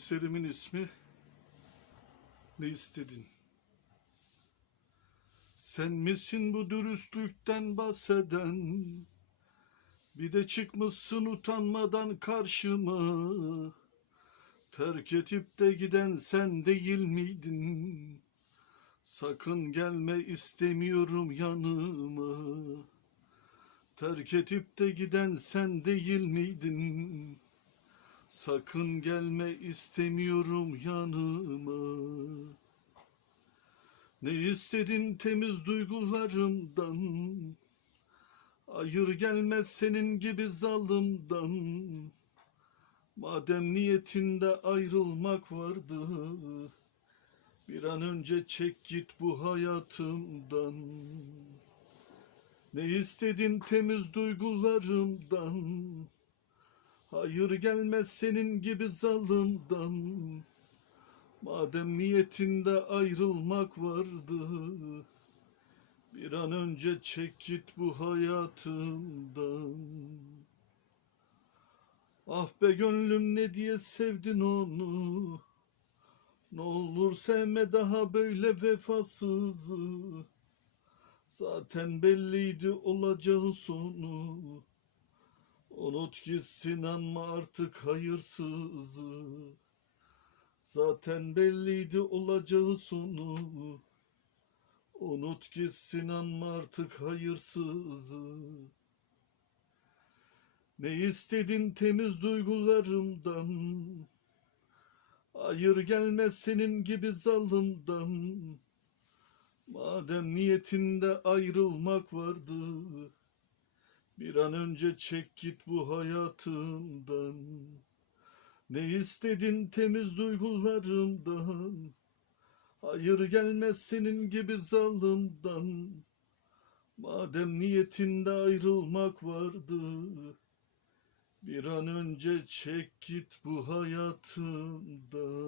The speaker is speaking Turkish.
Eserimin ismi Ne istedin? Sen misin bu dürüstlükten bahseden? Bir de çıkmışsın utanmadan karşıma. Terk edip de giden sen değil miydin? Sakın gelme istemiyorum yanıma. Terk edip de giden sen değil miydin? Sakın gelme istemiyorum yanıma. Ne istedin temiz duygularımdan? Hayır gelmez senin gibi zalimden. Madem niyetinde ayrılmak vardı, bir an önce çek git bu hayatımdan. Ne istedin temiz duygularımdan? Hayır gelmez senin gibi zalimden. Madem niyetinde ayrılmak vardı, bir an önce çek git bu hayatımdan. Ah be gönlüm ne diye sevdin onu. Ne olur sevme daha böyle vefasızı. Zaten belliydi olacağı sonu. Unut gitsin anma artık hayırsızı. Zaten belliydi olacağı sonu. Unut gitsin anma artık hayırsızı. Ne istedin temiz duygularımdan? Hayır gelmez senin gibi zalimden. Madem niyetinde ayrılmak vardı, bir an önce çek git bu hayatımdan. Ne istedin temiz duygularımdan? Hayır gelmez senin gibi zalimden. Madem niyetinde ayrılmak vardı, bir an önce çek git bu hayatımdan.